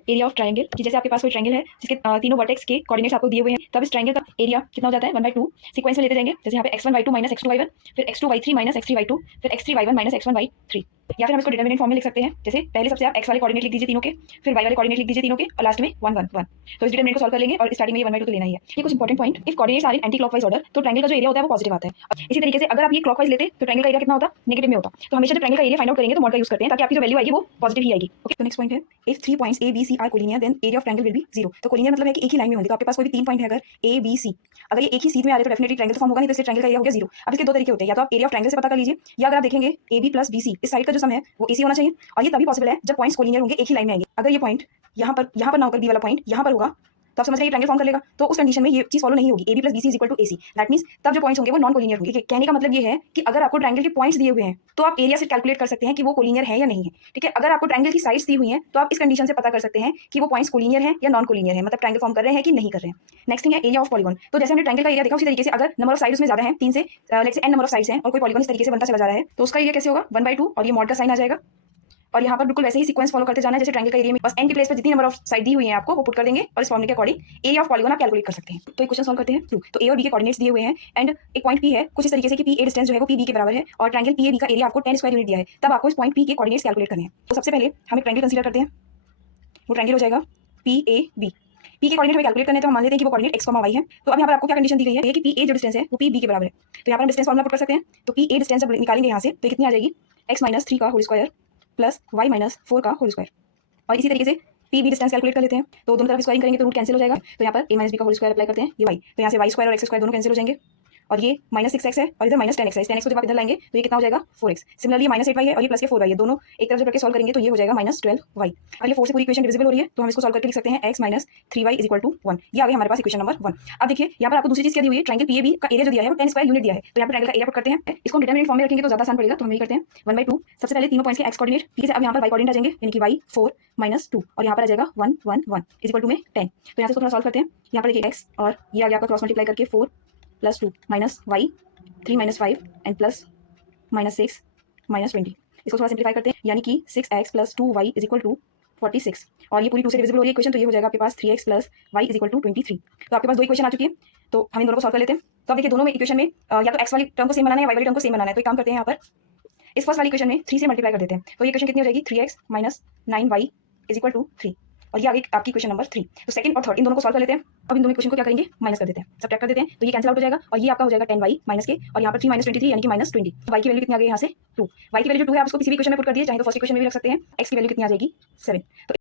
Area of triangle कि जैसे आपके पास कोई ट्रायंगल है जिसके तीनों वर्टेक्स के कोऑर्डिनेट्स आपको दिए हुए हैं, तब इस ट्रायंगल का एरिया कितना हो जाता है 1/2 सीक्वेंस में लेते जाएंगे। जैसे यहाँ पे x1 y2 minus x2 y1, फिर x2 y3 minus x3 y2, फिर x3 y1 minus x1 y3। या फिर हम इसको डिटरमिनेंट फॉर्म में लिख सकते हैं। जैसे पहले सबसे आप x वाले कोऑर्डिनेट लिख दीजिए तीनों के, फिर y वाले कोऑर्डिनेट लिख दीजिए तीनों के, और लास्ट में 1 1 1। तो इस डिटरमिनेंट को सॉल्व कर लेंगे और स्टार्टिंग में ये 1/2 तो लेना ही है। ये कुछ important point, if coordinates are in anti clockwise order तो ट्रायंगल का जो एरिया होता है वो पॉजिटिव आता है। इसी तरीके से अगर आप ये क्लॉकवाइज लेते तो ट्रायंगल का एरिया कितना होता, नेगेटिव में होता। तो हमेशा जब ट्रायंगल का एरिया फाइंड आउट करेंगे तो मॉड का यूज करते हैं ताकि आपकी जो वैल्यू आएगी वो पॉजिटिव ही आएगी। ओके, तो नेक्स्ट पॉइंट है if 3 points A B C are collinear then area of triangle will be 0। तो कोलिनियर मतलब है कि एक ही लाइन में होंगे। तो आपके पास कोई भी 3 पॉइंट है अगर ए बी सी, अगर ये एक ही सीध में आ रहे तो डेफिनेटली ट्रायंगल फॉर्म होगा, नहीं तो इससे ट्रायंगल का एरिया हो गया 0। अब इसके दो तरीके होते हैं, या तो आप एरिया ऑफ ट्रायंगल से पता कर लीजिए, या अगर आप देखेंगे A B plus B C इस साइड का जो सम है वो ए सी होना चाहिए। और ये तभी पॉसिबल है जब पॉइंट्स कोलिनियर होंगे, एक ही लाइन में आएंगे। अगर ये पॉइंट यहाँ पर ना होकर बी वाला पॉइंट यहाँ पर होगा तो आप समझ रहे हैं ट्रायंगल फॉर्म कर लेगा, तो उस कंडीशन में ये चीज फॉलो नहीं होगी। A B plus B C is equal to A C, that means तब जो पॉइंट्स होंगे वो नॉन कोलिनियर होंगे। कहने का मतलब ये है कि अगर आपको ट्रायंगल के पॉइंट्स दिए हुए हैं तो आप एरिया से कैलकुलेट कर सकते हैं कि वो कोलिनियर है या नहीं है। ठीक है, अगर आपको ट्रायंगल की साइड्स दी हुई हैं तो आप इस कंडीशन से पता कर सकते हैं कि वो पॉइंट्स कोलिनियर है या नॉन कोलिनियर है, मतलब ट्रायंगल फॉर्म कर रहे हैं कि नहीं कर रहे हैं। नेक्स्ट थिंग है एरिया ऑफ पॉलीगॉन। तो जैसे हमने ट्रायंगल का एरिया देखा उसी तरीके से अगर नंबर ऑफ साइड्स में ज्यादा है 3 से let's say n number of sides हैं और कोई पॉलीगॉन इस तरीके से बनता चला जा रहा है तो उसका एरिया कैसे होगा 1/2 और ये मॉड का साइन आ जाएगा। और यहाँ पर बिल्कुल वैसे ही सीक्वेंस फॉलो करते जाना है जैसे ट्रायंगल का एरिया में, बस n की प्लेस पर जितनी नंबर ऑफ साइड दी हुई है आपको वो पुट कर देंगे और इस फॉर्मूले के अकॉर्डिंग एरिया ऑफ पॉलीगॉन आप कैलकुलेट कर सकते हैं। तो एक क्वेश्चन सॉल्व करते हैं। तो ए और बी के कोऑर्डिनेट्स दिए हुए हैं एंड एक पॉइंट पी है कुछ इस तरीके से कि पी ए डिस्टेंस जो है वो पी बी के बराबर है और ट्रायंगल पी ए बी का एरिया आपको 10 स्क्वायर यूनिट दिया है। तब आपको इस पॉइंट पी के कोऑर्डिनेट्स कैलकुलेट करने हैं। तो सबसे पहले हम एक ट्रायंगल कंसीडर करते हैं, वो ट्रायंगल हो जाएगा पी ए बी। पी के कोऑर्डिनेट हमें कैलकुलेट करने तो हम मान लेते हैं कि वो कोऑर्डिनेट x, y है। तो अब यहाँ पर आपको क्या कंडीशन दी गई है कि पी ए जो डिस्टेंस है वो पी बी के बराबर है। तो यहाँ पर हम डिस्टेंस फॉर्मूला पुट कर सकते हैं। तो पी ए डिस्टेंस जब निकालेंगे यहाँ से तो कितनी आ जाएगी x माइनस 3 का whole square plus y minus 4 का होल स्क्वायर। और इसी तरीके से पी बी डिस्टेंस कैलकुलेट कर लेते हैं। तो दोनों तरफ स्क्वायरिंग करेंगे तो रूट कैंसिल हो जाएगा। तो यहाँ पर a माइनस बी का होल स्क्वायर अप्लाई करते हैं, ये y, तो यहाँ से y स्क्वायर और x स्क्वायर दोनों कैंसिल हो जाएंगे। और ये -6x है और इधर -10x है। इस 10x को जब आप इधर लाएंगे तो ये कितना हो जाएगा 4x। सिमिलरली ये -8y है और ये प्लस के 4y है, दोनों एक तरफ जब करके सॉल्व करेंगे तो ये हो जाएगा -12y। और ये 4 से पूरी इक्वेशन डिविजिबल हो रही है तो हम इसको सॉल्व करके लिख सकते हैं x minus 3y is equal to 1। ये आ गया हमारे पास इक्वेशन नंबर 1। अब देखिए यहाँ पर आपको दूसरी चीज क्या दी हुई है, ट्रायंगल पीएबी का एरिया जो दिया है वो 10 स्क्वायर यूनिट दिया है। तो यहाँ पर ट्रायंगल का एरिया पुट करते हैं, इसको डिटरमिनेंट फॉर्म में रखेंगे तो ज्यादा आसान पड़ेगा। तो हम ये करते हैं 1/2 सबसे पहले तीनों पॉइंट्स के x कोऑर्डिनेट, ठीक है। अब यहाँ पर y कोऑर्डिनेट आ जाएंगे यानी कि y 4 माइनस 2 और यहाँ पर आ जाएगा 1 1 1 इज इक्वल टू में 10। तो यहाँ से इसको थोड़ा सॉल्व करते हैं। यहाँ पर देखिए x और ये आ गया आपका क्रॉस मल्टीप्लाई करके 4 plus 2 minus y 3 minus 5 and plus -6 -20। इसको थोड़ा सिंप्लीफाई करते हैं यानी कि 6x plus 2y is equal to 46 और ये पूरी 2 से डिविजिबल हो रही है इक्वेशन, तो ये हो जाएगा आपके पास 3x plus y is equal to 23। तो आपके पास दो इक्वेशन आ चुकी है, तो हम इन दोनों को सॉल्व कर लेते हैं। तो अब देखिए दोनों में इक्वेशन में या तो x वाली टर्म को सेम बनाना है या y वाली टर्म को सेम बनाना है। तो एक काम करते हैं, यहाँ पर इस फर्स्ट वाली इक्वेशन में 3 से मल्टीप्लाई कर देते हैं। तो ये इक्वेशन कितनी हो जाएगी 3x minus 9y is equal to 3 और ये आगे आपकी इक्वेशन नंबर 3। तो सेकंड और थर्ड इन दोनों को सॉल्व कर लेते हैं। अब इन दोनों इक्वेशन को क्या करेंगे माइनस कर देते हैं, सब्ट्रैक्ट कर देते हैं। तो ये कैंसिल आउट हो जाएगा और ये आपका हो जाएगा 10y माइनस के और यहाँ पर 3 माइनस 23 यानी कि -20। y की वैल्यू कितनी आ गई यहाँ से 2। y की वैल्यू 2 है, आप इसको किसी भी इक्वेशन में पुट कर दिए, चाहे तो फर्स्ट इक्वेशन में भी रख सकते हैं। x की वैल्यू कितनी आ जाएगी 7। तो